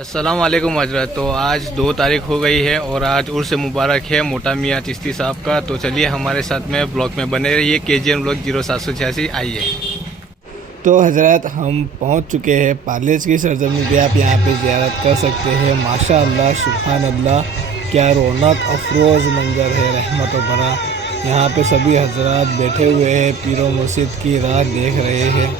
अस्सलाम वालेकुम हजरत। तो आज 2 तारीख हो गई है और आज उर्स मुबारक है मोटा मियाँ चिश्ती साहब का। तो चलिए हमारे साथ में ब्लॉग में बने रहिए। KGN ब्लॉग 0786 आइए। तो हजरत हम पहुंच चुके हैं पार्लेज की सरजमी पे। आप यहां पे ज़ियारत कर सकते हैं। माशाअल्लाह सुभान अल्लाह, क्या रौनक अफरोज़ मंजर है, रहमत व बरा। यहाँ पे सभी हजरत बैठे हुए हैं, पीरो मुर्शिद की राह देख रहे हैं।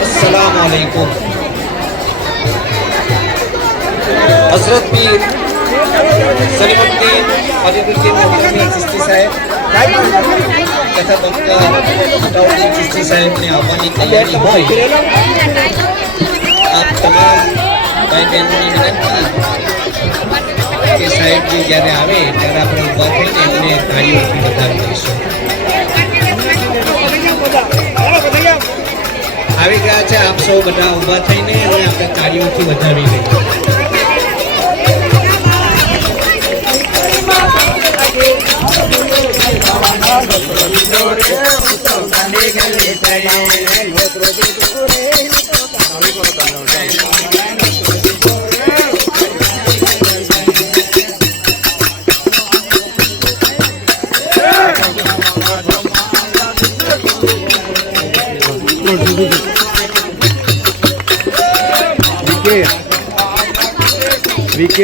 अस्सलामुअलैकुम। हजरत पीर सलीमुद्दीन फरीदुद्दीन मोहम्मद चिश्ती साहब तथा डॉक्टर अताउद्दीन चिश्ती साहब ने આવવાની તૈયારી હોય આપ તમામ ભાઈ બહેનોને વિનંતી કે સાહેબજી જ્યારે આવે ત્યારે આપણે ઊભા થઈને એમને તાળીઓથી વધાવી દઈશું। આવી ગયા છે, આપ સૌ બધા ઊભા થઈને એમને આપણે તાળીઓથી વધાવી લઈએ। VK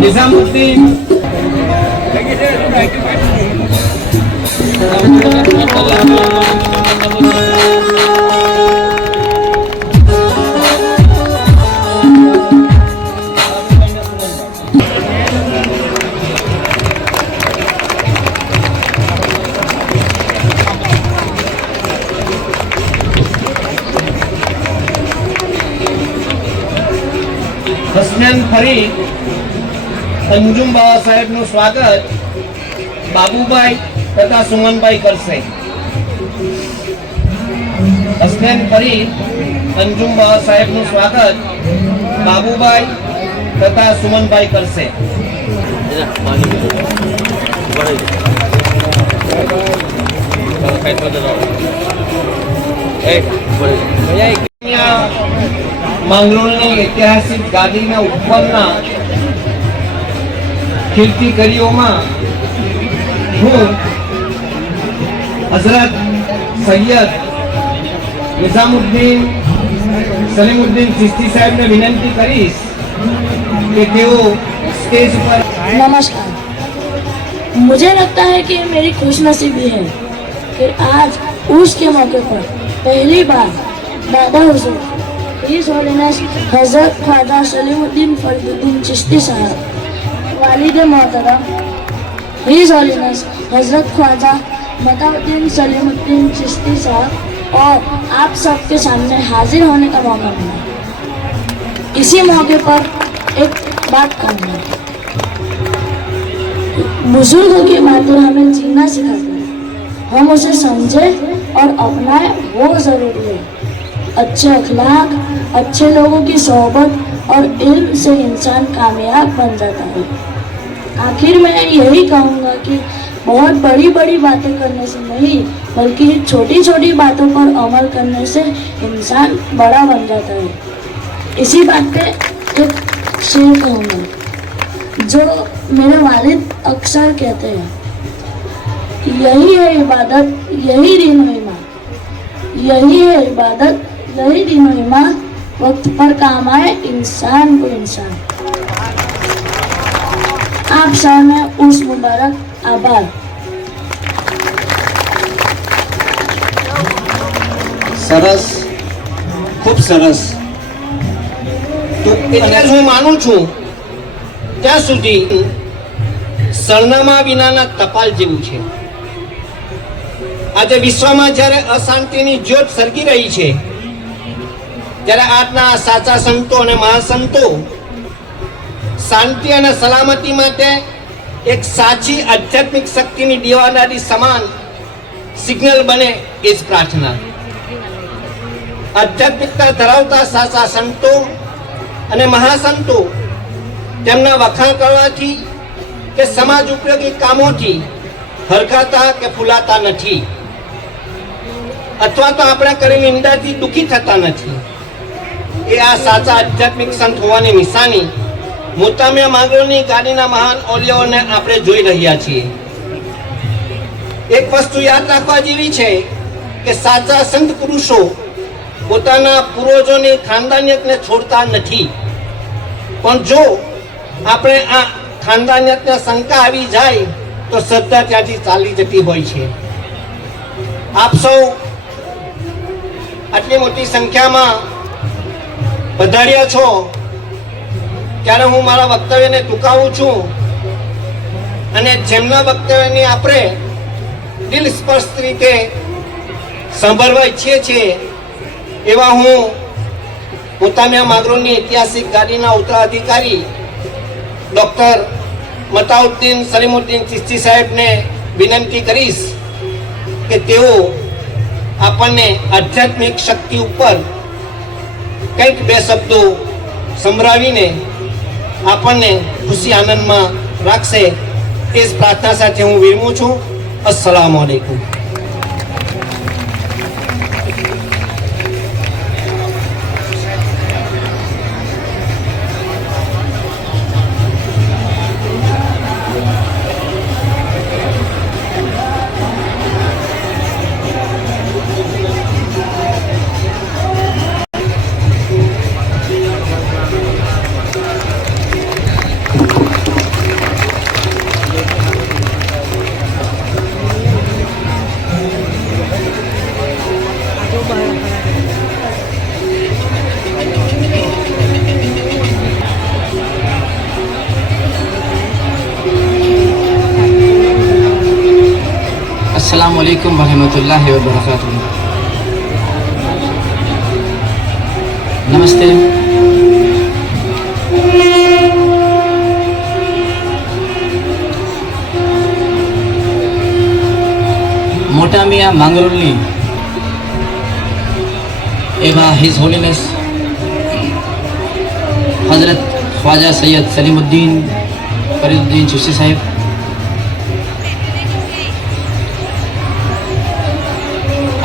निजामुद्दीन દરમિયાન ફરી અંજુમ બાવા સાહેબનું સ્વાગત બાબુભાઈ તથા સુમનભાઈ કરશે. દરમિયાન ફરી અંજુમ બાવા સાહેબનું સ્વાગત બાબુભાઈ તથા સુમનભાઈ કરશે. માંગરોળની ઐતિહાસિક ગાદીના ઉપરના કીર્તિકરીઓમાં હું હઝરત સૈયદ નિઝામુદ્દીન સલીમુદ્દીન ચિશ્તી સાહેબને વિનંતી કરીશ कि तेओ स्टेज पर. नमस्कार. मुझे लगता है कि मेरी खुशनसीबी है कि आज उर्स के मौके पर पहली बार दादा हुजूर His Holiness हजरत ख्वाजा सलीमुद्दीन फरीदुद्दीन चिश्ती साहब, वालिद मोहतरम His Holiness हजरत ख्वाजा मताउद्दीन सलीमुद्दीन चिश्ती साहब और आप सबके सामने हाजिर होने का मौका मिला. इसी मौके पर एक बात कहूँगा. बुजुर्गों की बातें हमें जीना सिखाते हैं. हम उसे समझे और अपनाए वो जरूरी है. अच्छे अखलाक, अच्छे लोगों की सोहबत और इल्म से इंसान कामयाब बन जाता है. आखिर मैं यही कहूँगा कि बहुत बड़ी बड़ी बातें करने से नहीं, बल्कि छोटी छोटी बातों पर अमल करने से इंसान बड़ा बन जाता है. इसी बात पे एक शेर कहूँगा जो मेरे वालिद अक्सर कहते हैं. यही है इबादत, यही दीन व ईमान. यही है इबादत, यही दीन व ईमान. वक्त पर काम आए इंसान को इंसान. आप सब में उस मुबारक आभार. સરસ, ખૂબ સરસ. તો એટલે હું માનું છું ત્યાં સુધી સરનામા વિનાના ટપાલ જેવું છે. આજે વિશ્વમાં જ્યારે અશાંતિની જ્યોત સળગી રહી છે, ત્યારે આજના સાચા સંતો અને મહાસંતો શાંતિ અને સલામતી માટે એક સાચી આધ્યાત્મિક શક્તિની દેવાદારી સમાન સિગ્નલ બને એ જ પ્રાર્થના. આધ્યાત્મિકતા ધરાવતા સાચા સંતો અને મહાસંતો તેમના વખાણ કરવાથી કે સમાજ ઉપયોગી કામોથી હરખાતા કે ફૂલાતા નથી, અથવા તો આપણા કરેલી નિંદાથી દુઃખી થતા નથી. એ આ સાચા આધ્યાત્મિક સંત હોવાની નિશાની મોટામિયા માંગરોળની ગાદીના મહાન ઓલિયાઓને આપણે જોઈ રહ્યા છીએ. એક વસ્તુ યાદ રાખવા જેવી છે કે સાચા સંત પુરુષો પોતાના પૂર્વજોની ખાનદાનિયતને છોડતા નથી, પણ જો આપણે આ ખાનદાનિયતને શંકા આવી જાય તો શ્રદ્ધા ત્યાંથી ચાલી જતી હોય છે. આપ સૌ આટલી મોટી સંખ્યામાં પધાર્યા છો ત્યારે હું મારા વક્તવ્યને ટૂંકાવું છું અને જેમના વક્તવ્યની આપણે દિલ સ્પર્શ રીતે સાંભળવા ઈચ્છીએ છીએ એવા હું મોટામિયા માંગરોળની ઐતિહાસિક ગાદીના ઉત્તરાધિકારી ડૉક્ટર મતાઉદ્દીન સલીમુદ્દીન ચિશ્તી સાહેબને વિનંતી કરીશ કે તેઓ આપણને આધ્યાત્મિક શક્તિ ઉપર કંઈક બે શબ્દો સંભળાવીને આપણને ખુશી આનંદમાં રાખશે. એ જ પ્રાર્થના સાથે હું વિરમું છું. અસ્સલામુ અલૈકુમ. अस्सलाम वालेकुम वरहमतुल्लाहि वबरकातुहू। नमस्ते। મોટા મિયા માંગરોળની એવા હિઝ હોલીનેસ હઝરત ખ્વાજા સૈયદ સલીમુદ્દીન ફરીદુદ્દીન ચિશ્તી સાહેબ,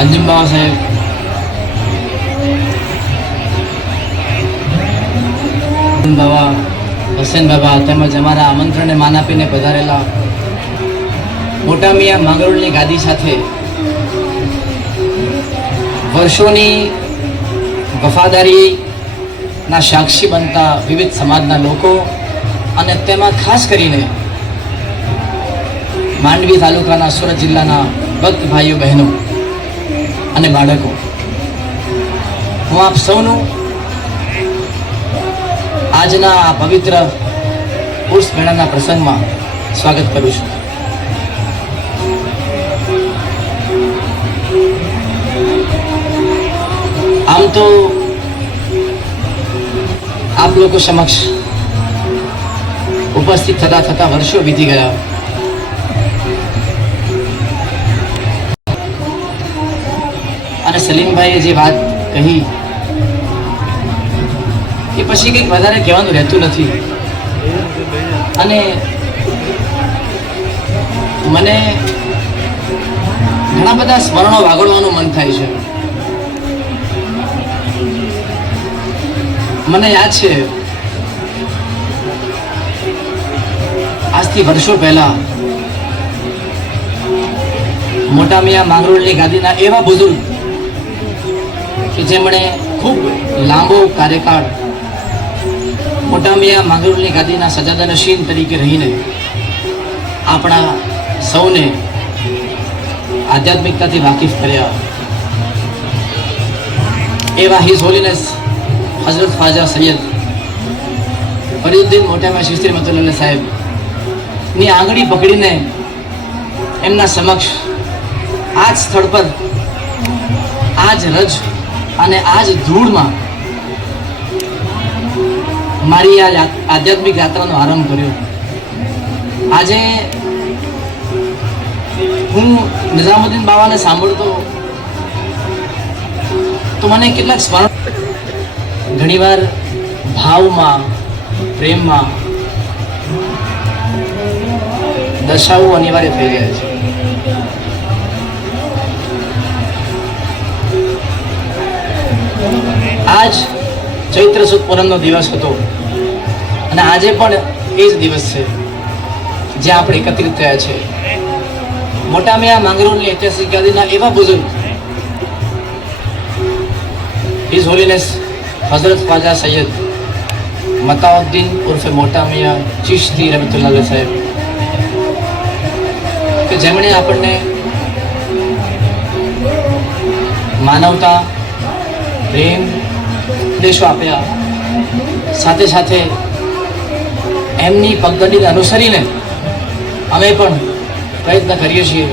અંજુમ બાવા સાહેબ, બાવા, હસેન બાબા તેમજ અમારા આમંત્રણને માન આપીને પધારેલા મોટા મિયા માંગરોળની ગાદી સાથે વર્ષોની વફાદારીના સાક્ષી બનતા વિવિધ સમાજના લોકો અને તેમાં ખાસ કરીને માંડવી તાલુકાના સુરત જિલ્લાના ભક્ત ભાઈઓ બહેનો અને બાળકો, હું આપ સૌનું આજના આ પવિત્ર ઉર્સ મેળાના પ્રસંગમાં સ્વાગત કરું છું. આમ તો આપ લોકો સમક્ષ ઉપસ્થિત થતા થતા વર્ષો વીતી ગયા અને સલીમભાઈએ જે વાત કહી એ પછી કંઈક વધારે કહેવાનું રહેતું નથી. અને મને ઘણા બધા સ્મરણો વાગોળવાનું મન થાય છે. મને યાદ છે આજથી વર્ષો પહેલા મોટા મિયા માંગરોળની ગાદીના એવા બુઝુર્ગ કે જેમણે ખૂબ લાંબો કાર્યકાળ મોટા મિયા માંગરોળની ગાદીના સજાદા નશીન તરીકે રહીને આપણા સૌને આધ્યાત્મિકતાથી વાકેફ કર્યા એવા હિઝ હોલીનેસ હઝરત ખ્વાજા સૈયદ ફરીદુદ્દીન મોટા મિયા ચિશ્તી રહમતુલ્લાહ સાહેબ ની આંગળી પકડીને એમના સમક્ષ આ જ સ્થળ પર આ જ રજ અને આ જ ધૂળમાં મારી આ આધ્યાત્મિક યાત્રાનો આરંભ કર્યો. આજે હું નિઝામુદ્દીન બાવાને સાંભળતો તો મને કેટલાક સ્મરણ ઘણીવાર ભાવમાં પ્રેમમાં દર્શાવવું અનિવાર્ય થઈ જાય છે. આજ ચૈત્ર સુદ પૂનમનો દિવસ હતો અને આજે પણ એ જ દિવસ છે જે આપણે એકત્રિત થયા છે. મોટા મિયા માંગરોળની ઐતિહાસિક ગાદીના એવા બુઝુર્ગ હિઝ હોલીનેસ હઝરત ખ્વાજા સૈયદ મતાઉદ્દીન ઉર્ફે મોટા મિયા ચિશ્તી રહમતુલ્લાહ સાહેબ કે જેમણે આપણને માનવતા, પ્રેમ, દેશો આપ્યા. સાથે સાથે એમની પગદંડીને અનુસરીને અમે પણ પ્રયત્ન કરીએ છીએ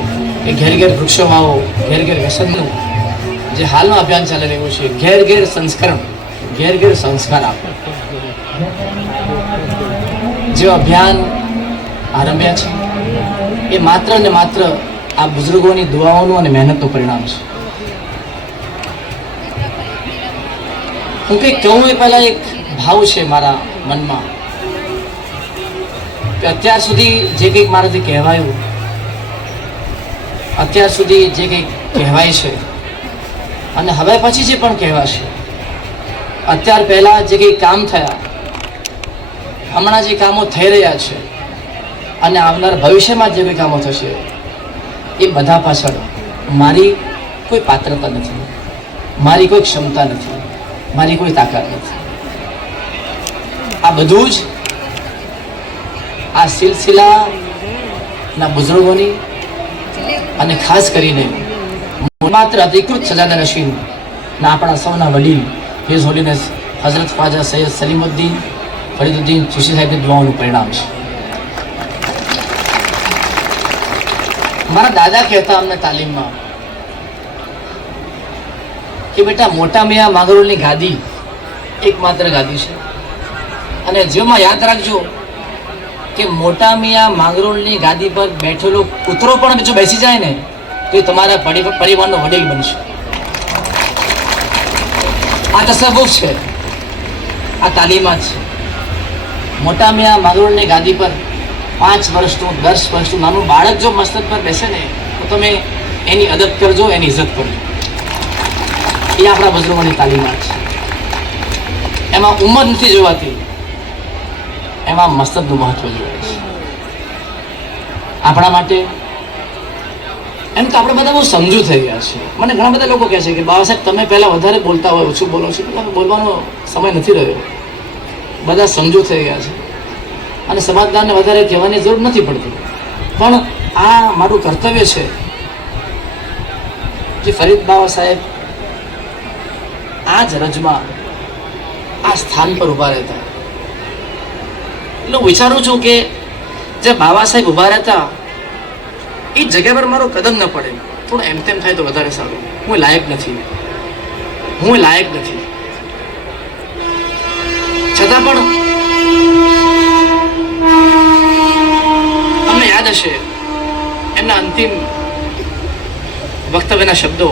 કે ઘેર ઘેર વૃક્ષો વાવો, ઘેર ઘેર વ્યસનનું જે હાલમાં અભિયાન ચાલી રહ્યું છે, ઘેર ઘેર સંસ્કરણ, ઘેર ઘેર સંસ્કાર આપો, જે અભિયાન આરંભ્યા છે એ માત્ર ને માત્ર આ બુઝુર્ગોની દુઆઓનું અને મહેનતનું પરિણામ છે. હું કંઈક કહું એ પહેલા એક ભાવ છે મારા મનમાં કે અત્યાર સુધી જે કંઈક મારાથી કહેવાયું, અત્યાર સુધી જે કંઈક કહેવાય છે અને હવે પછી જે પણ કહેવાશે, અત્યાર પહેલા જે કંઈક કામ થયા, હમણાં જે કામો થઈ રહ્યા છે અને આવનાર ભવિષ્યમાં જે કંઈ કામો થશે એ બધા પાછળ મારી કોઈ પાત્રતા નથી, મારી કોઈ ક્ષમતા નથી, મારી કોઈ તાકાત નથી. આ બધું જ આ સિલસિલાના બુઝુર્ગોની અને ખાસ કરીને માત્ર અધિકૃત સજાદા નશીન ના આપણા સૌના વડીલ હિઝ હોલીનેસ હઝરત ખ્વાજા સૈયદ સલીમુદ્દીન ફરીદુદ્દીન ચિશ્તી સાહેબની દુઆઓનું પરિણામ છે. મારા દાદા કહેતા અમને તાલીમમાં કે બેટા મોટા મિયા માંગરોળની ગાદી એકમાત્ર ગાદી છે, અને જેમાં યાદ રાખજો કે મોટા મિયા માંગરોળની ગાદી પર બેઠેલો કૂતરો પણ જો બેસી જાય ને તો એ તમારા પરિવારનો વડીલ બનશે. આ તસવ્વુફ છે, આ તાલીમાત છે. મોટા મિયા માંગરોળની ગાદી પર 5 વર્ષનું 10 વર્ષનું નાનું બાળક જો મસ્તક પર બેસે ને તો તમે એની અદબ કરજો, એની ઇજ્જત કરજો. એ આપણા બુઝુર્ગોની તાલીમાત છે. એમાં ઉંમર નથી જોવાતી, એમાં મસ્તકનું મહત્વ જોવાય છે. આપણા માટે એમ તો આપણે બધા બહુ સમજુ થઈ ગયા છે. મને ઘણા બધા લોકો કહે છે કે બાબા સાહેબ તમે પહેલાં વધારે બોલતા હોય, ઓછું બોલો છો. તમે બોલવાનો સમય નથી રહ્યો. બધા સમજુ થઈ ગયા છે અને સમાજદારને વધારે કહેવાની જરૂર નથી પડતી. પણ આ મારું કર્તવ્ય છે જે ફરીદ બાબા સાહેબ આ જ રજમાં આ સ્થાન પર ઊભા રહેતા. એટલે હું વિચારું છું કે જે બાબા સાહેબ ઊભા રહેતા એ જગ્યા પર મારો કદમ ન પડે. થોડું એમ તેમ થાય તો વધારે સારું. હું લાયક નથી. છતાં પણ તમને યાદ હશે એમના અંતિમ વક્તવ્યના શબ્દો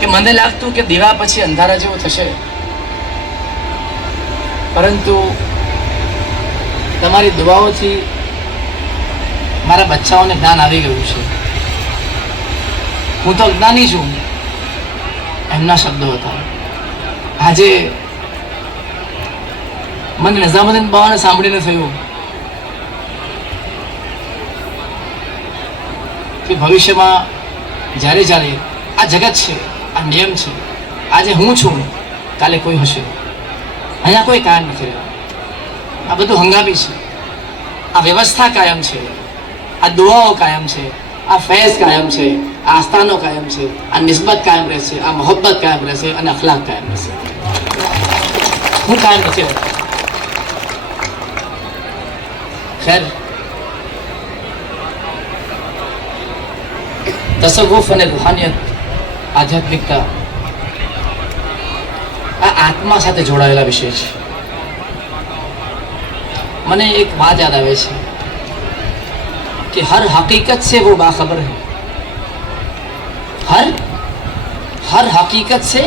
કે મને લાગતું કે દીવા પછી અંધારા જેવું થશે, પરંતુ તમારી દુઆઓથી મારા બચ્ચાઓને જ્ઞાન આવી ગયું છે. હું તો અજ્ઞાની છું. એમના શબ્દો હતા. આજે મને નિઝામુદ્દીન બાવાને સાંભળીને થયું કે ભવિષ્યમાં જ્યારે જ્યારે આ જગત છે, આ નિયમ છે, આજે હું છું, કાલે કોઈ હશે. અહીંયા કોઈ કાયમ નથી રહ્યો. આ બધું હંગામી છે. આ વ્યવસ્થા કાયમ છે, આ દુઆઓ કાયમ છે, આ ફૈઝ કાયમ છે, આ આસ્થાનો કાયમ છે, આ નિસ્બત કાયમ રહેશે, આ મોહબ્બત કાયમ રહેશે અને અખલાક કાયમ રહેશે. હું કાયમ નથી રહેતો. ખેર, તસવ્વુફ અને રૂહાનિયત, આધ્યાત્મિકતા આ આત્મા સાથે જોડાયેલા વિષય છે. મને એક વાત યાદ આવે છે कि हर हकीकत से वो बाखबर है. हर हकीकत से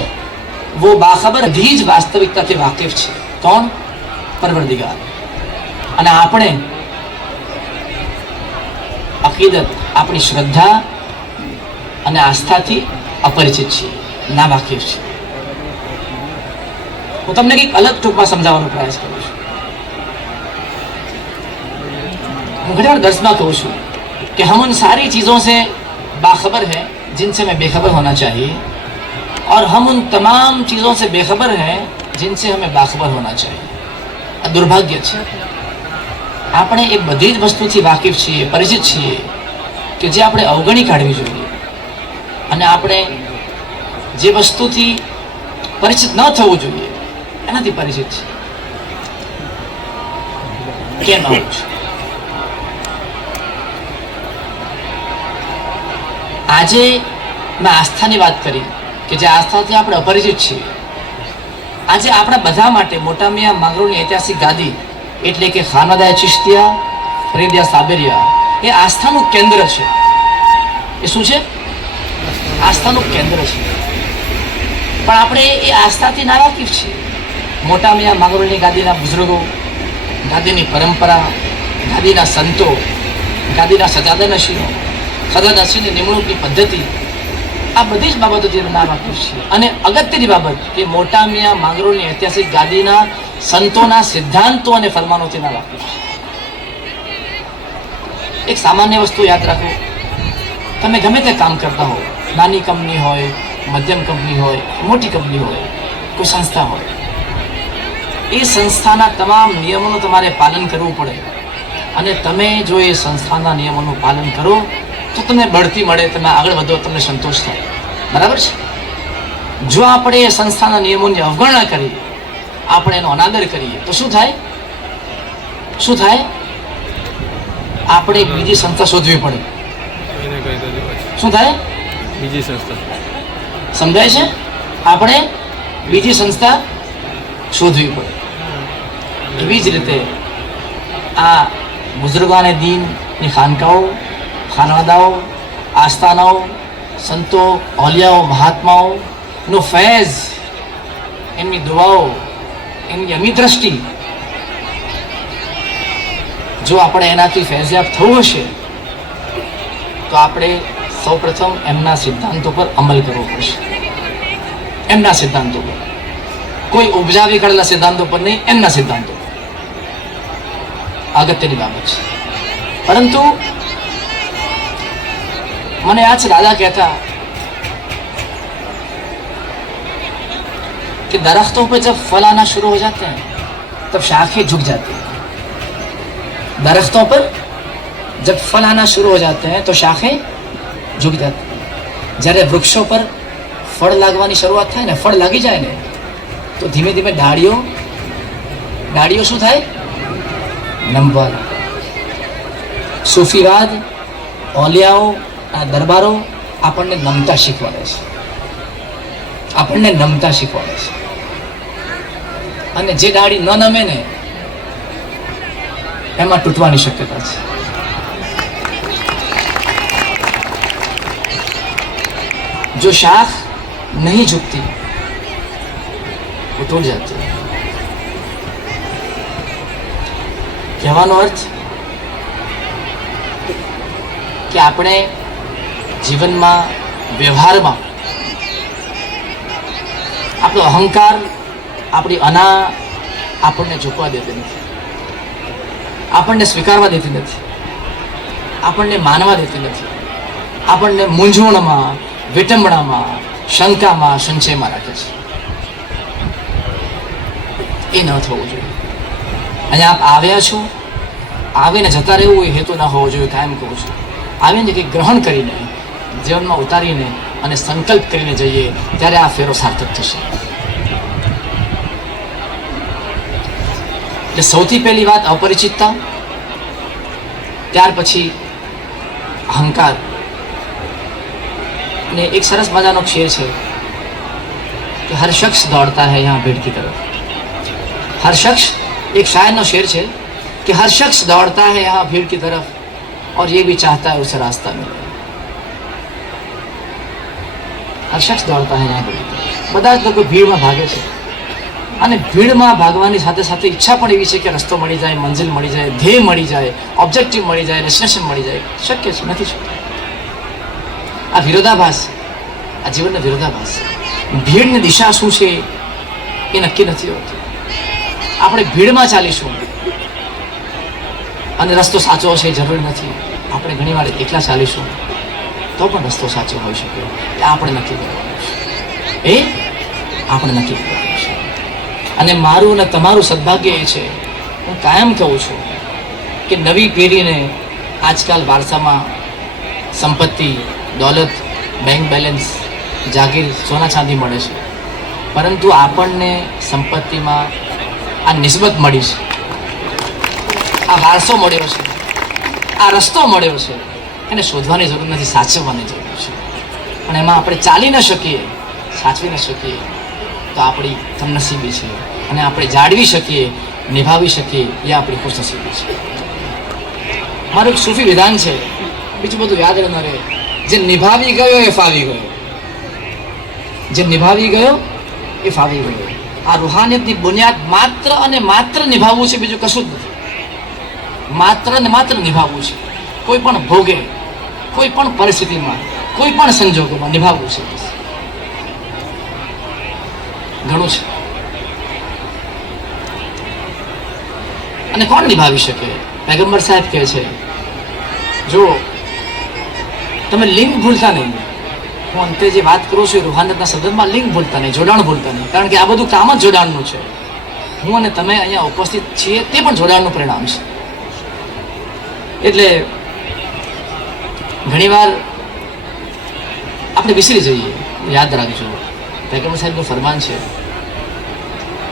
वो बाखबर भी જ વાસ્તવિકતાથી વાકેફ છે. કોણ? પરવરદિગાર. અને આપણે અકીદત, આપણી શ્રદ્ધા અને આસ્થાથી અપરિચિત છીએ, ના વાકેફ છીએ. હું તમને કંઈક અલગ ટૂંકમાં સમજાવવાનો પ્રયાસ કરું છું. હું घड़ी बार दर्श में कहूँ छूँ कि हम उन सारी चीज़ों से बाखबर हैं जिनसे हमें बेखबर होना चाहिए, और हम उन तमाम चीज़ों से बेखबर हैं जिनसे हमें बाखबर होना चाहिए. આ દુર્ભાગ્ય છે. આપણે એ બધી જ વસ્તુથી વાકેફ છીએ, પરિચિત છીએ કે જે આપણે અવગણી કાઢવી જોઈએ, અને આપણે જે વસ્તુથી પરિચિત ન થવું જોઈએ એનાથી પરિચિત છીએ. કેમ આવું છે? આજે મેં આસ્થાની વાત કરી કે જે આસ્થાથી આપણે અપરિચિત છીએ. આજે આપણા બધા માટે મોટા મિયા માંગરોળની ઐતિહાસિક ગાદી એટલે કે ખાનદાએ ચિશ્તિયા ફરીદિયા સાબરિયા એ આસ્થાનું કેન્દ્ર છે. એ શું છે? આસ્થાનું કેન્દ્ર છે. પણ આપણે એ આસ્થાથી નાવાકીફ છીએ. મોટા મિયા માંગરોળની ગાદીના બુઝુર્ગો, ગાદીની પરંપરા, ગાદીના સંતો, ગાદીના સજાદા નશીનો, સદા નસીની નિમણૂકની પદ્ધતિ, આ બધી જ બાબતોથી અમે નામ આપ્યું છે. અને અગત્યની બાબત કે મોટા મિયા માંગરોળની ઐતિહાસિક ગાદીના સંતોના સિદ્ધાંતો અને ફરમાનોથી નામ આપ્યું છે. એક સામાન્ય વસ્તુ યાદ રાખો, તમે ગમે તે કામ કરતા હો, નાની કંપની હોય, મધ્યમ કંપની હોય, મોટી કંપની હોય, કોઈ સંસ્થા હોય, એ સંસ્થાના તમામ નિયમોનું તમારે પાલન કરવું પડે. અને તમે જો એ સંસ્થાના નિયમોનું પાલન કરો તો તમને બઢતી મળે, તમે આગળ વધો, તમને સંતોષ થાય. બરાબર છે? જો આપણે એ સંસ્થાના નિયમોની અવગણના કરીએ, આપણે એનો અનાદર કરીએ તો શું થાય? શું થાય? આપણે એક બીજી સંસ્થા શોધવી પડે. કોઈને કહી તો દેવા છે. શું થાય? બીજી સંસ્થા. સમજાય છે? આપણે બીજી સંસ્થા શોધવી પડે. એવી જ રીતે આ બુઝુર્ગાને દીનની ખાનકાઓ, ખાનવાદાઓ, આસ્થાનાઓ, સંતો, ઓલિયાઓ, મહાત્માઓનો ફૈઝ, એમની દુઆઓ, એમની અમી દ્રષ્ટિ, જો આપણે એનાથી ફૈઝયાબ થવું હશે તો આપણે સૌપ્રથમ એમના સિદ્ધાંતો પર અમલ કરવો પડશે. એમના સિદ્ધાંતો પર, કોઈ ઉપજાવી કાઢેલા સિદ્ધાંતો પર નહીં, એમના સિદ્ધાંતો પર. અગત્યની બાબત છે. પરંતુ મને યાદ છે દાદા કહેતા कि दरख्तों पे जब फल आना शुरू हो जाते हैं तब शाखें झुक जाती हैं. दरख्तों पर जब फल आना शुरू हो जाते हैं तो शाखें झुक जाती हैं. જ્યારે વૃક્ષો પર ફળ લાગવાની શરૂઆત થાય ને, ફળ લાગી જાય ને, તો ધીમે ધીમે ડાળીઓ શું થાય? નમવા. સૂફીવાદ, ઓલિયાઓ, આ દરબારો આપણને નમતા શીખવાડે છે. આપણને નમતા શીખવાડે છે. અને જે ડાળી ન નમે ને એમાં તૂટવાની શક્યતા છે. जो शाख नहीं झुकती वो टूट जाती है. કહેવાનો અર્થ કે આપણે જીવનમાં, વ્યવહારમાં આપણો અહંકાર, આપણી અના આપણને ઝૂકવા દેતી નથી, આપણને સ્વીકારવા દેતી નથી, આપણને માનવા દેતી નથી, આપણને મૂંઝવણમાં, વિટંબણામાં, શંકામાં, સંશયમાં રાખે છે. એ ન થવું જોઈએ. અહીંયા આપ આવ્યા છો, આવીને જતા રહેવું એ હેતુ ન હોવો જોઈએ. કાયમ કહું છું, આવીને કંઈક ગ્રહણ કરીને, જીવનમાં ઉતારીને અને સંકલ્પ કરીને જઈએ ત્યારે આ ફેરો સાર્થક થશે. એટલે સૌથી પહેલી વાત અપરિચિતતા, ત્યાર પછી અહંકાર. અને એક સરસ મજાનો શેર છે कि हर शख्स दौड़ता है यहाँ भीड़ की तरफ. हर शख्स, एक शायर नो शेर है कि हर शख्स दौड़ता है यहाँ भीड़ की तरफ और ये भी चाहता है उसे रास्ता मिले. हर शख्स दौड़ता है यहाँ भीड़ की तरफ. બધા જ લોકો ભીડમાં ભાગે છે અને ભીડમાં ભાગવાની સાથે સાથે ઈચ્છા પણ એવી છે કે રસ્તો મળી જાય, મંજિલ મળી જાય, ધ્યેય મળી જાય, ઓબ્જેક્ટિવ મળી જાય, ડેસ્ટિનેશન મળી જાય. શક્ય છે? નથી શક્ય. આ વિરોધાભાસ, આ જીવનનો વિરોધાભાસ. ભીડની દિશા શું છે એ નક્કી નથી હોતું. આપણે ભીડમાં ચાલીશું અને રસ્તો સાચો હશે એ જરૂરી નથી. આપણે ઘણી વાર એકલા ચાલીશું તો પણ રસ્તો સાચો હોઈ શકે. એ આપણે નક્કી કરવાનું છે. એ આપણે નક્કી કરવાનું છે. અને મારું અને તમારું સદભાગ્ય એ છે, હું કાયમ કહું છું કે નવી પેઢીને આજકાલ વારસામાં સંપત્તિ, દોલત, બેંક બેલેન્સ, જાગીર, સોના ચાંદી મળે છે, પરંતુ આપણને સંપત્તિમાં આ નિસ્બત મળી છે, આ વારસો મળ્યો છે, આ રસ્તો મળ્યો છે. એને શોધવાની જરૂર નથી, સાચવવાની જરૂર છે. પણ એમાં આપણે ચાલી ન શકીએ, સાચવી ન શકીએ તો આપણી કમનસીબી છે. અને આપણે જાળવી શકીએ, નિભાવી શકીએ એ આપણી ખુશનસીબી છે. મારું એક સૂફી વિધાન છે, બીજું બધું યાદ ન રહે. જે નિભાવી ગયો એ ફાવી ગયો. જે નિભાવી ગયો એ ફાવી ગયો. આ રૂહાનિયતની બુનિયાદ માત્ર અને માત્ર નિભાવવું છે, બીજું કશું જ નથી. માત્ર ને માત્ર નિભાવવું છે. કોઈ પણ ભોગે, કોઈ પણ પરિસ્થિતિમાં, કોઈ પણ સંજોગોમાં નિભાવવું છે. ઘણું છે. અને કોણ નિભાવી શકે? પૈગંબર સાહેબ કહે છે, જો તમે લિંગ ભૂલતા નહીં. હું અંતે જે વાત કરું છું એ રૂહાનિયતના સંદર્ભમાં લિંગ ભૂલતા નહીં, જોડાણ ભૂલતા નહીં. કારણ કે આ બધું કામ જ જોડાણનું છે. હું અને તમે અહીંયા ઉપસ્થિત છીએ તે પણ જોડાણનું પરિણામ છે. એટલે ઘણીવાર આપણે વિસરી જઈએ. યાદ રાખજો, પૈગંબર સાહેબનું ફરમાન છે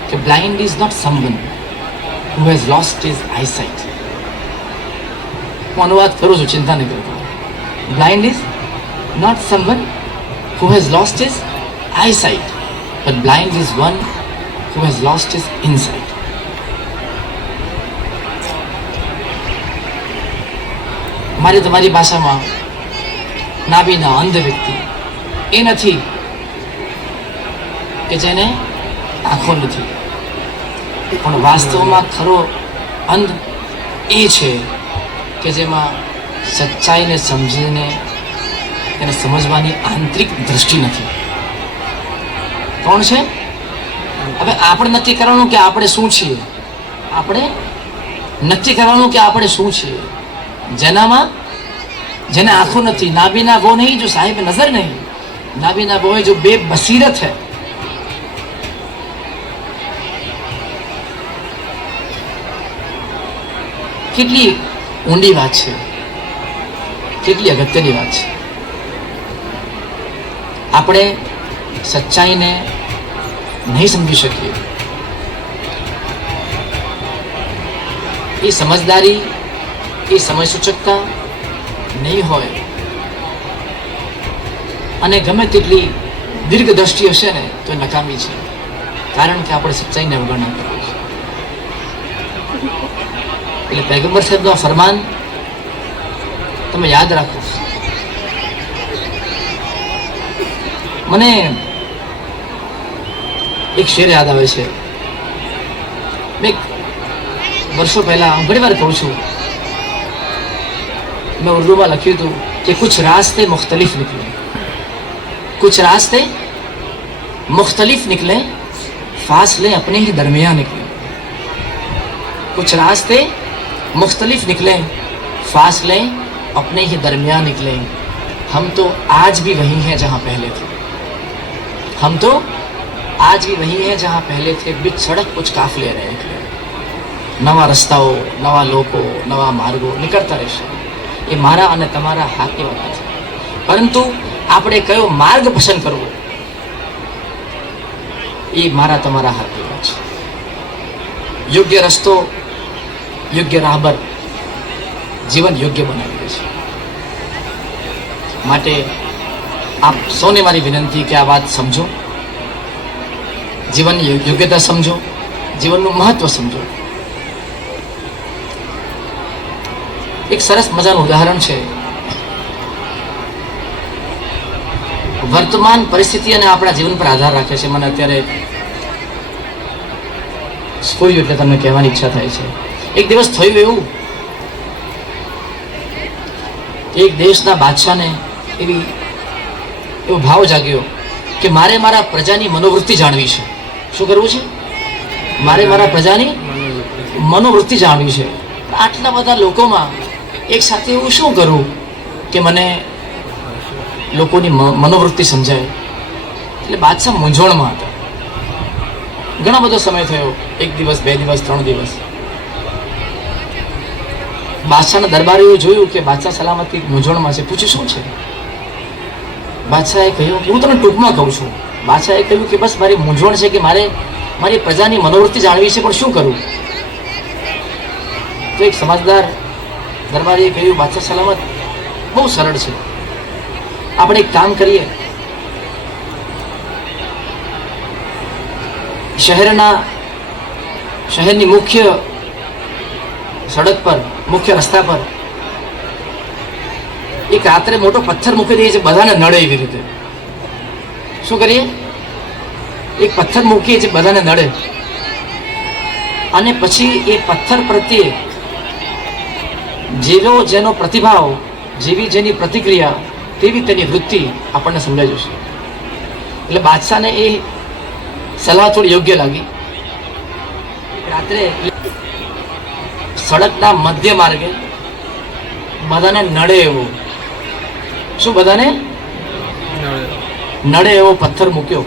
કે blind is not someone who has lost his eyesight. હું અનુવાદ કરું છું, ચિંતા નહીં કરતો. Blind is not someone who has lost his eyesight, but blind is one who has lost his insight. મારી તમારી ભાષામાં નાભીના અંધ વ્યક્તિ એ નથી કે જેને આંખો નથી, પણ વાસ્તવમાં ખરો અંધ એ છે કે જેમાં સચ્ચાઈને સમજીને એને સમજવાની આંતરિક દ્રષ્ટિ નથી. કોણ છે? હવે આપણે નક્કી કરવાનું કે આપણે શું છીએ. આપણે નક્કી કરવાનું કે આપણે શું છીએ. જેને आंखों नहीं, नाबीना वो नहीं जो साहिब नजर नहीं, नाबीना वो है जो बेबसीरत है. કેટલી ઊંડી વાત છે, કેટલી અગત્યની વાત છે. આપણે સચ્ચાઈને નહીં સમજી શકીએ. એ સમજદારી, એ સમય સૂચકતા નહીં હોય અને ગમે તેટલી દીર્ઘ દ્રષ્ટિ હશે ને તો એ નકામી છે, કારણ કે આપણે સચ્ચાઈને અવગણના કરીએ છીએ. એટલે પૈગંબર સાહેબનો ફરમાન તમે યાદ રાખો. મને એક શેર યાદ આવે છે. મેં વર્ષો પહેલા, હું ઘણી વાર કહું છું, मैं उर्दू में लख्यू હતું कि कुछ रास्ते मुख्तलिफ निकले, कुछ रास्ते मुख्तलिफ निकले, फासले अपने ही दरमियान निकले. कुछ रास्ते मुख्तलिफ निकले, फासले अपने ही दरमियान निकले. हम तो आज भी वही हैं जहाँ पहले थे, हम तो आज भी वही हैं जहाँ पहले थे. बीच सड़क कुछ काफले रहे निकले. नवा रસ્તાઓ, नवा લોકો, नवा માર્ગો નીકળતા રહેશે. એ મારા અને તમારા હાથની વાત છે. પરંતુ આપણે કયો માર્ગ પસંદ કરવો એ મારા તમારા હાથની વાત છે. યોગ્ય રસ્તો, યોગ્ય રાહબર જીવન યોગ્ય બનાવી દે છે. માટે આપ સૌને મારી વિનંતી કે આ વાત સમજો, જીવનની યોગ્યતા સમજો, જીવનનું મહત્વ સમજો. એક સરસ મજાનું ઉદાહરણ છે. વર્તમાન પરિસ્થિતિ અને આપણા જીવન પર આધાર રાખે છે. મને અત્યારે સ્ફૂર્યું એટલે તમને કહેવાની ઈચ્છા થાય છે. એક દિવસ થયું એવું, એક દેશના બાદશાહને એવો ભાવ જાગ્યો કે મારે મારા પ્રજાની મનોવૃત્તિ જાણવી છે. શું કરવું છે? મારે મારા પ્રજાની મનોવૃત્તિ જાણવી છે. આટલા બધા લોકોમાં એક સાથે એવું શું કરું કે મને લોકોની મનોવૃત્તિ સમજાય? એટલે બાદશાહ મૂંઝવણમાં હતા. ઘણો બધો સમય થયો, 1 દિવસ, 2 દિવસ, 3 દિવસ. બાદશાહના દરબારીઓએ જોયું કે બાદશાહ સલામતી મૂંઝવણમાં છે. પૂછ્યું શું છે? બાદશાહે કહ્યું, હું તમને ટૂંકમાં કહું છું. બાદશાહે કહ્યું કે બસ મારી મૂંઝવણ છે કે મારે મારી પ્રજાની મનોવૃત્તિ જાણવી છે, પણ શું કરું? તો એક સમજદાર દરબારીએ કહ્યું, બાદશાહ સલામત, બહુ સરળ છે. આપણે એક કામ કરીએ, શહેરની મુખ્ય સડક પર, મુખ્ય રસ્તા પર એક રાત્રે મોટો પથ્થર મૂકી દઈએ છે, બધાને નડે એવી રીતે. શું કરીએ? એક પથ્થર મૂકીએ છીએ, બધાને નડે. અને પછી એ પથ્થર પ્રત્યે જેનો પ્રતિભાવ, જેવી જેની પ્રતિક્રિયા, તેવી તેની વૃત્તિ આપણને સમજાઈ જશે. એટલે બાદશાહને એ સલાહ થોડી યોગ્ય લાગી. રાત્રે સડકના મધ્ય માર્ગે બધાને નડે એવો, શું બધાને નડે એવો પથ્થર મૂક્યો.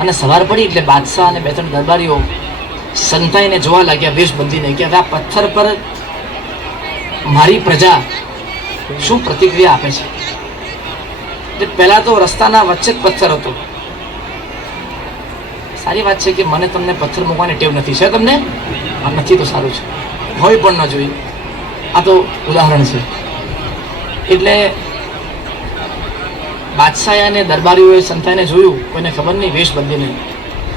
અને સવાર પડી એટલે બાદશાહ અને 2-3 દરબારીઓ સંતાઈને જોવા લાગ્યા, વેશબંધીને, કે હવે આ પથ્થર પર મારી પ્રજા શું પ્રતિક્રિયા આપે છે. એટલે પહેલા તો રસ્તાના વચ્ચે જ પથ્થર હતો. સારી વાત છે કે મને તમને પથ્થર મૂકવાની ટેવ નથી. છે તમને? નથી તો સારું છે, હોય પણ ન જોઈએ. આ તો ઉદાહરણ છે. એટલે બાદશાહ અને દરબારીઓએ સંતાને જોયું, કોઈને ખબર નહીં, વેશ બદલીને.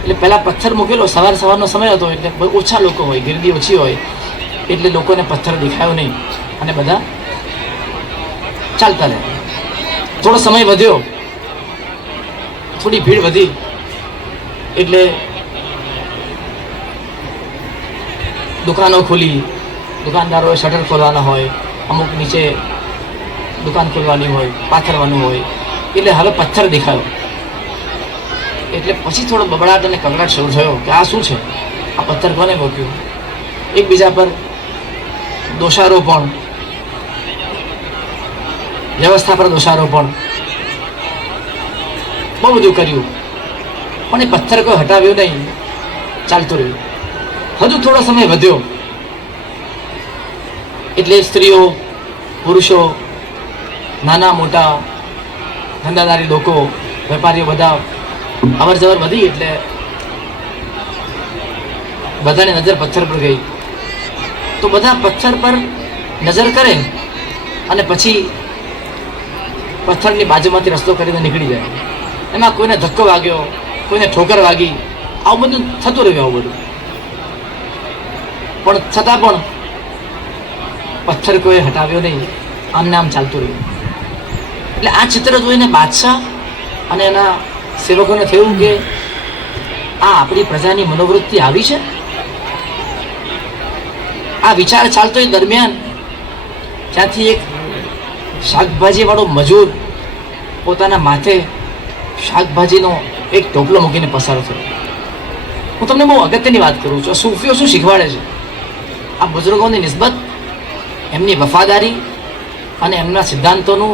એટલે પહેલાં પથ્થર મૂકેલો, સવારનો સમય હતો એટલે બહુ ઓછા લોકો હોય, ગીરદી ઓછી હોય, એટલે લોકોને પથ્થર દેખાયો નહીં અને બધા ચાલતા રહ્યા. થોડો સમય વધ્યો, થોડી ભીડ વધી, એટલે દુકાનો ખોલી, દુકાનદારોએ શટર ખોલવાના હોય, અમુક નીચે દુકાન ખોલવાની હોય, પાથરવાનું હોય, એટલે હવે પથ્થર દેખાયો. એટલે પછી થોડો બબડાટ અને કકડાટ શરૂ થયો કે આ શું છે, આ પથ્થર કોને મૂક્યું. એકબીજા પર દોષારોપણ, વ્યવસ્થા પર દોષારોપણ, બહુ બધું કર્યું, પણ એ પથ્થર કોઈ હટાવ્યો નહીં, ચાલતું રહ્યું. હજુ થોડો સમય વધ્યો એટલે સ્ત્રીઓ, પુરુષો, નાના મોટા, ધંધાદારી લોકો, વેપારીઓ બધા અવર જવર વધી, એટલે બધાની નજર પથ્થર પર ગઈ. તો બધા પથ્થર પર નજર કરે અને પછી પથ્થરની બાજુમાંથી રસ્તો કરીને નીકળી જાય. એમાં કોઈને ધક્કો વાગ્યો, કોઈને ઠોકર વાગી, આવું બધું થતું રહ્યું. આવું બધું પણ છતાં પણ પથ્થર કોઈ હટાવ્યો નહીં, આમને આમ ચાલતું રહ્યું. એટલે આ ચિત્ર જોઈને બાદશાહ અને એના સેવકોને થયું કે આ આપણી પ્રજાની મનોવૃત્તિ આવી છે. આ વિચાર ચાલતો એ દરમિયાન ત્યાંથી એક શાકભાજીવાળો મજૂર પોતાના માથે શાકભાજીનો એક ટોપલો મૂકીને પસાર થયો. હું તમને બહુ અગત્યની વાત કરું છું. સૂફીઓ શું શીખવાડે છે? આ બુઝુર્ગોની નિસ્બત, એમની વફાદારી અને એમના સિદ્ધાંતોનું,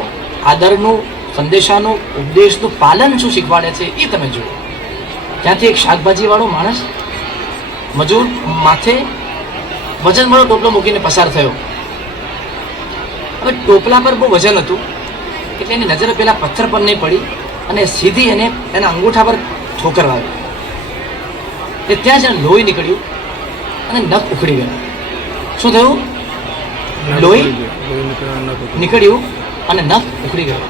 આદરનું, સંદેશાનું, ઉપદેશનું પાલન શું શીખવાડે છે એ તમે જુઓ. ત્યાંથી એક શાકભાજીવાળો માણસ, મજૂર, માથે વજનવાળો ટોપલો મૂકીને પસાર થયો. હવે ટોપલા પર બહુ વજન હતું એટલે એની નજર પેલા પથ્થર પર નહીં પડી અને સીધી એને એના અંગૂઠા પર ઠોકર વાગી. એટલે ત્યાં જ લોહી નીકળ્યું અને નખ ઉખડી ગયો. શું થયું? લોહી નીકળ્યું અને નખ ઉખડી ગયો.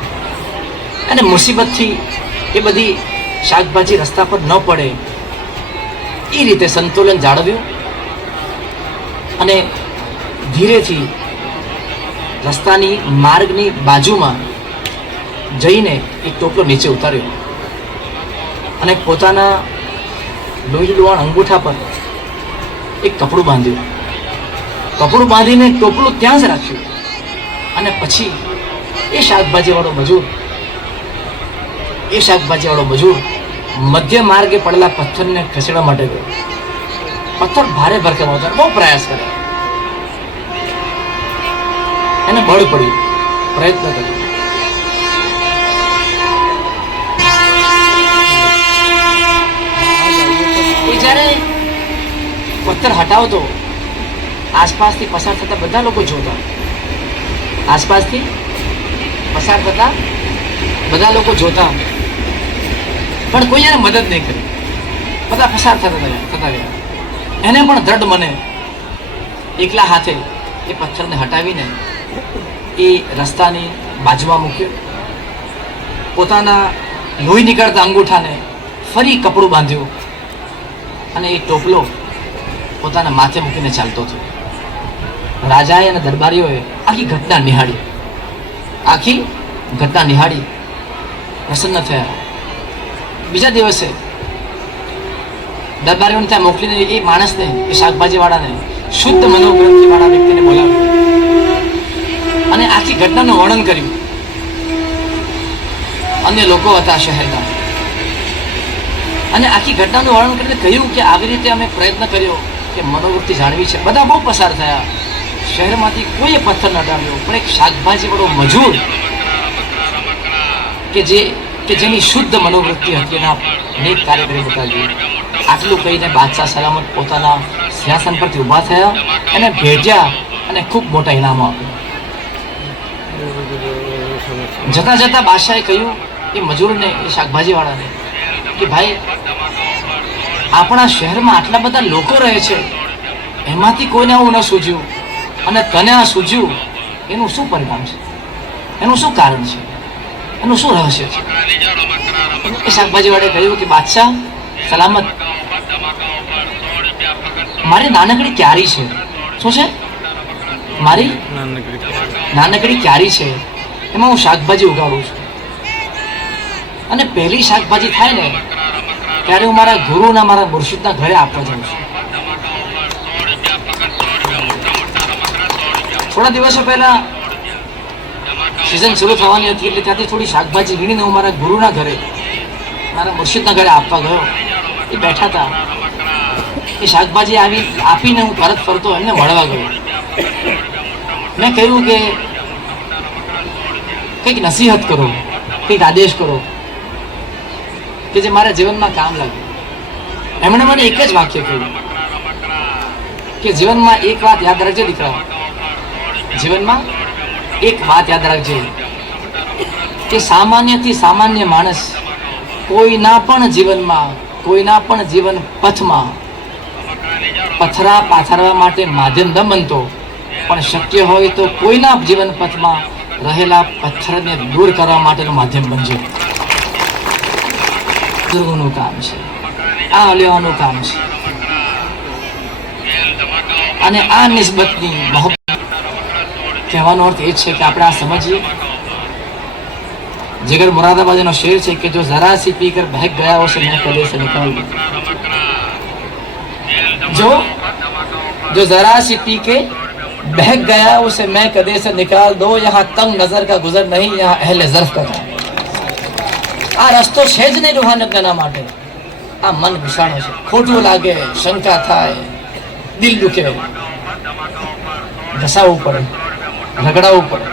અને મુસીબતથી એ બધી શાકભાજી રસ્તા પર ન પડે એ રીતે સંતુલન જાળવ્યું અને ધીરેથી રસ્તાની માર્ગની બાજુમાં જઈને એક ટોપલો નીચે ઉતાર્યો અને પોતાના લોહી લુહાણ અંગૂઠા પર એક કપડું બાંધ્યું. કપડું બાંધીને ટોપલું ત્યાં જ રાખ્યું અને પછી એ શાકભાજીવાળો મજૂર મધ્ય માર્ગે પડેલા પથ્થરને ખસેડવા માટે ગયો. પથ્થર ભારે ભરખમ હતો, બહુ પ્રયાસ કર્યો, એને બળ પડ્યું, પ્રયત્ન કર્યો. એ જ્યારે પથ્થર હટાવતો, આસપાસથી પસાર થતા બધા લોકો જોતા, આસપાસથી પસાર થતા બધા લોકો જોતા, પણ કોઈ એને મદદ નહીં કરી. બધા પસાર થતા ગયા. એને પણ દ્રઢ મને એકલા હાથે એ પથ્થરને હટાવીને એ રસ્તાની બાજુમાં મૂક્યો. પોતાના લોહી નીકળતા અંગૂઠાને ફરી કપડું બાંધ્યું અને એ ટોપલો પોતાના માથે મૂકીને ચાલતો થયો. રાજાએ અને દરબારીઓએ આખી ઘટના નિહાળી પ્રસન્ન થયા. બીજા દિવસે દરબારીઓને ત્યાં મોકલીને એ માણસને, એ શાકભાજીવાળાને, શુદ્ધ મનોગ્રંથિવાળા વ્યક્તિને બોલાવ્યો અને આખી ઘટનાનું વર્ણન કર્યું. અન્ય લોકો હતા શહેરના અને આખી ઘટનાનું વર્ણન કરીને કહ્યું કે આવી રીતે અમે પ્રયત્ન કર્યો કે મનોવૃત્તિ જાણવી છે. બધા બહુ પસાર થયા, શહેરમાંથી કોઈએ પથ્થર ન હટાવ્યો, પણ એક શાકભાજીવાળો મજૂર કે જેની શુદ્ધ મનોવૃત્તિ હતી એના નેક કાર્ય કરી બતાવ્યું. આટલું કહીને બાદશાહ સલામત પોતાના સિંહાસન પરથી ઊભા થયા, એને ભેટ્યા અને ખૂબ મોટા ઇનામો આપ્યા. જતાં જતાં બાદશાહે કહ્યું એ મજૂરને, એ શાકભાજીવાળાને કે ભાઈ, આપણા શહેરમાં આટલા બધા લોકો રહે છે, એમાંથી કોઈને આવું ન સૂઝ્યું અને તને આ સૂઝ્યું, એનું શું પરિણામ છે? એનું શું કારણ છે, એનું શું રહસ્ય છે? એ શાકભાજીવાળે કહ્યું કે બાદશાહ સલામત, મારી નાનકડી ક્યારી છે. શું છે? મારી નાનકડી ક્યારી છે, એમાં હું શાકભાજી ઉગાડું છું, અને પહેલી શાકભાજી થાય ને ત્યારે હું મારા ગુરુના, મારા મુર્શિદના ઘરે આપવા જાઉં છું. થોડા દિવસો પહેલા સિઝન શરૂ થવાની હતી એટલે ત્યાંથી થોડી શાકભાજી વીણીને હું મારા ગુરુના ઘરે, મારા મુર્શિદના ઘરે આપવા ગયો. એ બેઠા હતા, એ શાકભાજી આપીને હું પરત ફરતો એમને મળવા ગયો. મેં કહ્યું કે કંઈક નસીહત કરો, કંઈક આદેશ કરો કે જે મારા જીવનમાં કામ લાગે. એમણે મને એક જ વાક્ય કહ્યું કે જીવનમાં એક વાત યાદ રાખજે દીકરા, જીવનમાં એક વાત યાદ રાખજે કે સામાન્યથી સામાન્ય માણસ કોઈના પણ જીવનમાં, કોઈના પણ જીવન પથમાં પથરા પાથરવા માટે માધ્યમ ન બનતો, પણ શક્ય હોય તો કોઈના જીવન પથમાં રહેલા પથ્થરને દૂર કરવા માટેનું માધ્યમ બનજો. બુઝુર્ગોનું કામ છે, આ અલિયાનું કામ છે. અને આ નિસ્બતની મોહબ્બત કહેવાનો અર્થ એ છે કે આપણે આ સમજીએ. जिगर मुरादाबाद નો शेर છે કે જો जरा सी पीकर बहक गया उसे मैं कदे से निकाल दूं. जो जरा सी पी के बहक गया उसे मैं कदे से निकाल दो. यहाँ तंग नजर का गुजर नहीं, यहाँ अहले ज़र्फ का. આ રસ્તો છે જ નહીં રૂહાનીના માટે. આ મન વિશાળ છે, ખોટું લાગે, શંકા થાય, દિલ દુખે, ઘસાવવું પડે, રગડાવવું પડે,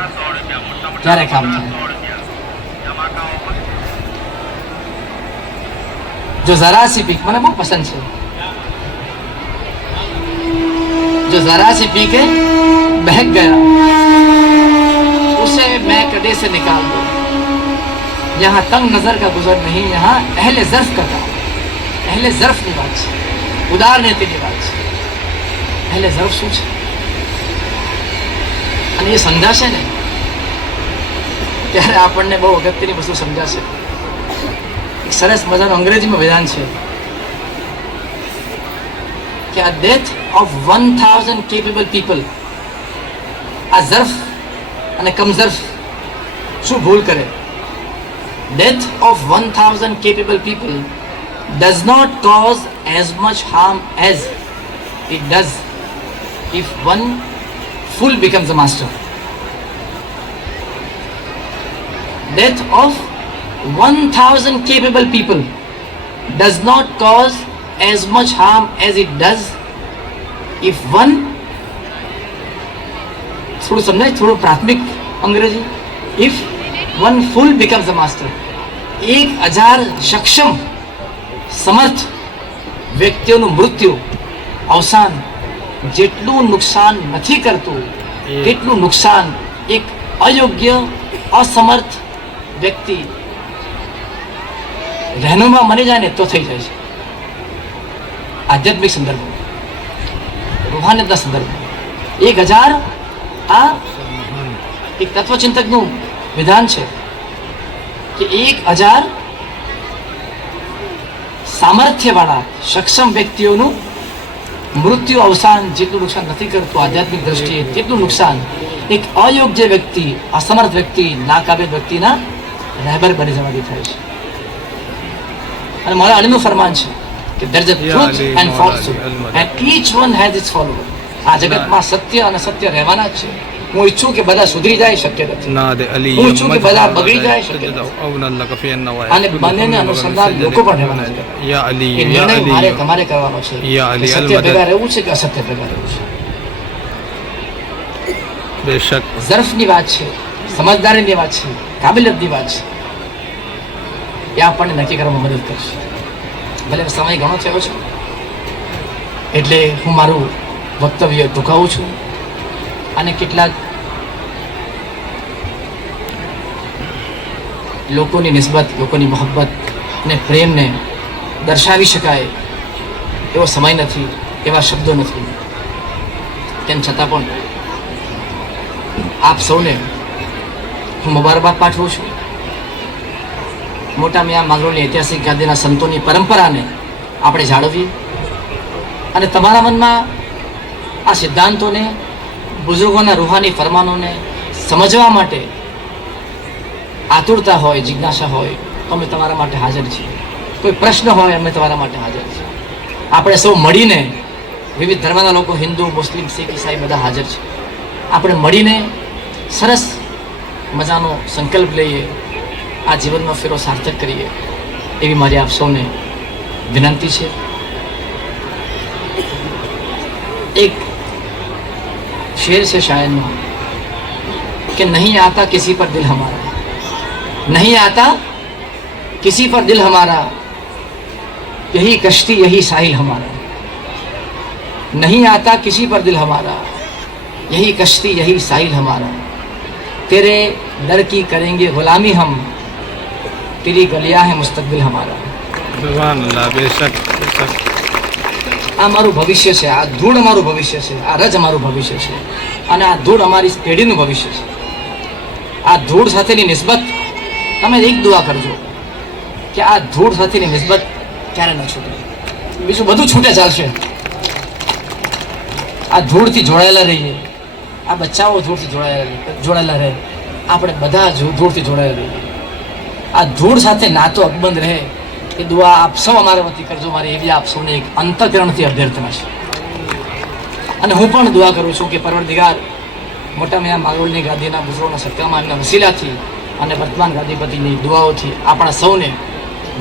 ત્યારે કામ થાય. जो जरा सी पी, મને બહુ પસંદ છે, जो जरा सी पी के बहक गया उसे मैं कदे से निकाल दूं. यहाँ तंग नजर का गुजर नहीं, यहाँ अहले ज़र्फ का काम. अहले ज़र्फ ની વાત છે, ઉદાર નીતિની વાત છે. અહલે ઝર્ફ શું છે અને એ સમજાશે ને ત્યારે આપણને બહુ અગત્યની વસ્તુ સમજાશે. એક સરસ મજાનું અંગ્રેજીમાં વિધાન છે કે આ ડેથ ઓફ 1000 કેપેબલ પીપલ, આ ઝર્ફ અને કમઝર્ફ શું ભૂલ કરે? Death of 1000 capable people does not cause as much harm as it does if one fool becomes a master. Death of 1000 capable people does not cause as much harm as it does if one, થોડું સમજાય, થોડું પ્રાથમિક અંગ્રેજી, if one fool becomes a master. 1000 સક્ષમ સમર્થ વ્યક્તિઓનું મૃત્યુ, અવસાન જેટલું નુકસાન નથી કરતું તેટલું નુકસાન એક અયોગ્ય અસમર્થ વ્યક્તિ રહેનુમાં મરી જાય ને તો થઈ જાય છે. આધ્યાત્મિક સંદર્ભ, રૂહાનિયતના સંદર્ભ 1000 આ એક તત્વચિંતકનું વિધાન છે કે 1000 સામર્થ્યવાળા સક્ષમ વ્યક્તિઓનું મૃત્યુ અવસાન જેટલું નુકસાન નથી કરતું આધ્યાત્મિક દ્રષ્ટિએ, તેટલું નુકસાન એક અયોગ્ય વ્યક્તિ, અસમર્થ વ્યક્તિ, નાકાબિલ વ્યક્તિના રહેબર બની જવાથી થાય છે. અને મારા અલીનું ફરમાન છે કે there is a truth and falsehood and each one has its follower. આ જગતમાં સત્ય અને સત્ય રહેવાના જ છે. હું ઈચ્છું કે બધા સુધરી જાય, શક્ય નથી. હું ઈચ્છું કે બધા બગડી જાય, શક્ય નથી. અને બંનેને અનુસંધાન લોકો પણ રહેવાના છે. એ નિર્ણય મારે તમારે કરવાનો છે કે સત્ય ભેગા રહેવું છે કે અસત્ય ભેગા રહેવું છે. બેશક ઝર્ફની વાત છે, સમજદારીની વાત છે, કાબિલિયતની વાત છે. એ આપણને નક્કી કરવામાં મદદ કરશે. ભલે સમય ઘણો થયો છે એટલે હું મારું વક્તવ્ય ટૂંકાવું છું અને કેટલાક લોકોની નિસ્બત, લોકોની મોહબ્બત અને પ્રેમને દર્શાવી શકાય એવો સમય નથી, એવા શબ્દો નથી. તેમ છતાં પણ આપ સૌને હું મુબારકબાદ પાઠવું છું. મોટા મિયાँ માંગરોળની ઐતિહાસિક ગાદીના સંતોની પરંપરાને આપણે જાળવીએ અને તમારા મનમાં આ સિદ્ધાંતોને, બુઝુર્ગોના રૂહાની ફરમાનોને સમજવા માટે આતુરતા હોય, જિજ્ઞાસા હોય તો અમે તમારા માટે હાજર છીએ. કોઈ પ્રશ્ન હોય અમે તમારા માટે હાજર છીએ. આપણે સૌ મળીને, વિવિધ ધર્મના લોકો, હિન્દુ, મુસ્લિમ, શીખ, ઈસાઈ બધા હાજર છે. આપણે મળીને સરસ મજાનો સંકલ્પ લઈએ, આ જીવનનો ફેરો સાર્થક કરીએ એવી મારી આપ સૌને વિનંતી છે. એક शेर से शायर में कि नहीं आता किसी पर दिल हमारा, नहीं आता किसी पर दिल हमारा, यही कश्ती यही साहिल हमारा, नहीं आता किसी पर दिल हमारा, यही कश्ती यही साहिल हमारा, तेरे डर की करेंगे गुलामी हम, तेरी गलियां है मुस्तकबिल हमारा. सुभान अल्लाह, बेशक बेशक. આ મારું ભવિષ્ય છે, આ ધૂળ અમારું ભવિષ્ય છે, આ રજ અમારું ભવિષ્ય છે અને આ ધૂળ અમારી પેઢીનું ભવિષ્ય છે. આ ધૂળ સાથેની નિસ્બત તમે એક દુઆ કરજો કે આ ધૂળ સાથેની નિસ્બત ક્યારે ન છૂટે. બીજું બધું છૂટે ચાલશે. આ ધૂળથી જોડાયેલા રહીએ, આ બચ્ચાઓ ધૂળથી જોડાયેલા રહે, આપણે બધા ધૂળથી જોડાયેલા રહીએ. આ ધૂળ સાથે નાતો અકબંધ રહે એ દુઆ આપ સૌ અમારા વતી કરજો. મારી એવી આપ સૌને એક અંતઃકરણથી અભ્યર્થના છે. અને હું પણ દુઆ કરું છું કે પરવરદિગાર મોટા મિયાँ માંગરોળની ગાદીના બુઝુર્ગોના સત્કામાં, એમના વસીલાથી અને વર્તમાન ગાદીપતિની દુઆઓથી આપણા સૌને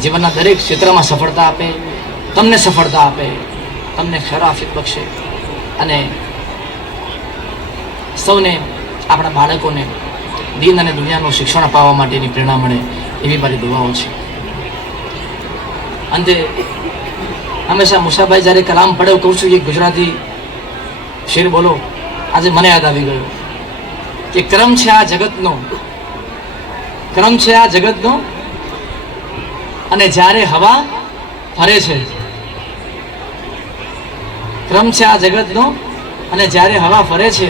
જીવનના દરેક ક્ષેત્રમાં સફળતા આપે, તમને સફળતા આપે, તમને શરાફિયત બક્ષે અને સૌને, આપણા બાળકોને દીન અને દુનિયાનું શિક્ષણ અપાવવા માટેની પ્રેરણા મળે એવી મારી દુઆઓ છે. અંતે હંમેશા મુસાભાઈ જ્યારે કલામ પડે કહું છું, એક ગુજરાતી શેર બોલો. આજે મને યાદ આવી ગયો કે ક્રમ છે આ જગતનો, ક્રમ છે આ જગતનો અને જ્યારે હવા ફરે છે, ક્રમ છે આ જગતનો અને જ્યારે હવા ફરે છે,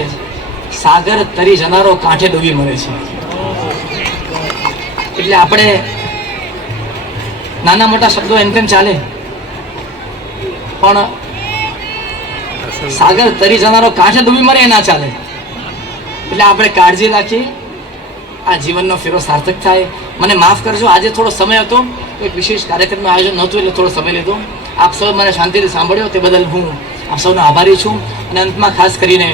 સાગર તરી જનારો કાંઠે ડૂબી મરે છે. એટલે આપણે નાના મોટા શબ્દો એમ તેમ ચાલે, પણ સાગર તરી જનારો કાંઠે ડૂબી મરે એ ના ચાલે. એટલે આપણે કાળજી રાખીએ, આ જીવનનો ફેરો સાર્થક થાય. મને માફ કરજો, આજે થોડો સમય હતો, એક વિશેષ કાર્યક્રમનું આયોજન નહોતું એટલે થોડો સમય લીધો. આપ સૌ મને શાંતિથી સાંભળ્યો તે બદલ હું આપ સૌનો આભારી છું. અને અંતમાં ખાસ કરીને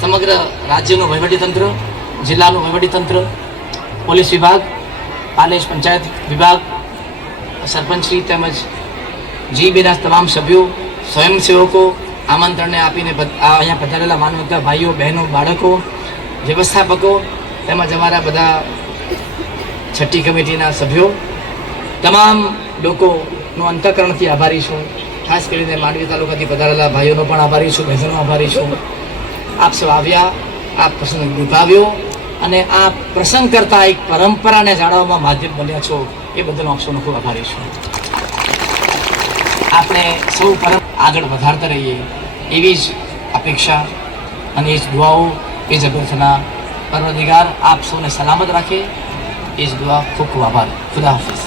સમગ્ર રાજ્યનું વહીવટીતંત્ર, જિલ્લાનું વહીવટીતંત્ર, પોલીસ વિભાગ, પાલેજ પંચાયત વિભાગ, સરપંચશ્રી તેમજ જીબીના તમામ સભ્યો, સ્વયંસેવકો, આમંત્રણને આપીને અહીંયા પધારેલા માનવતા ભાઈઓ, બહેનો, બાળકો, વ્યવસ્થાપકો તેમજ અમારા બધા છઠ્ઠી કમિટીના સભ્યો, તમામ લોકોનો અંતઃકરણથી આભારી છું. ખાસ કરીને માંડવી તાલુકાથી પધારેલા ભાઈઓનો પણ આભારી છું, બહેનોનો આભારી છું. આપ સૌ આવ્યા, આ પ્રસંગ નિભાવ્યો અને આ પ્રસંગ કરતાં એક પરંપરાને જાળવવામાં માધ્યમ બન્યા છો એ બદલ આપ સૌનો ખૂબ આભારી છું. આપણે સૌ આગળ વધારતા રહીએ એવી જ અપેક્ષા અને એ જ દુઆઓ, એ જ અભ્યર્થના. પરવરદિગાર આપ સૌને સલામત રાખે એ જ દુઆ. ખૂબ ખૂબ આભાર. ખુદા હાફિઝ.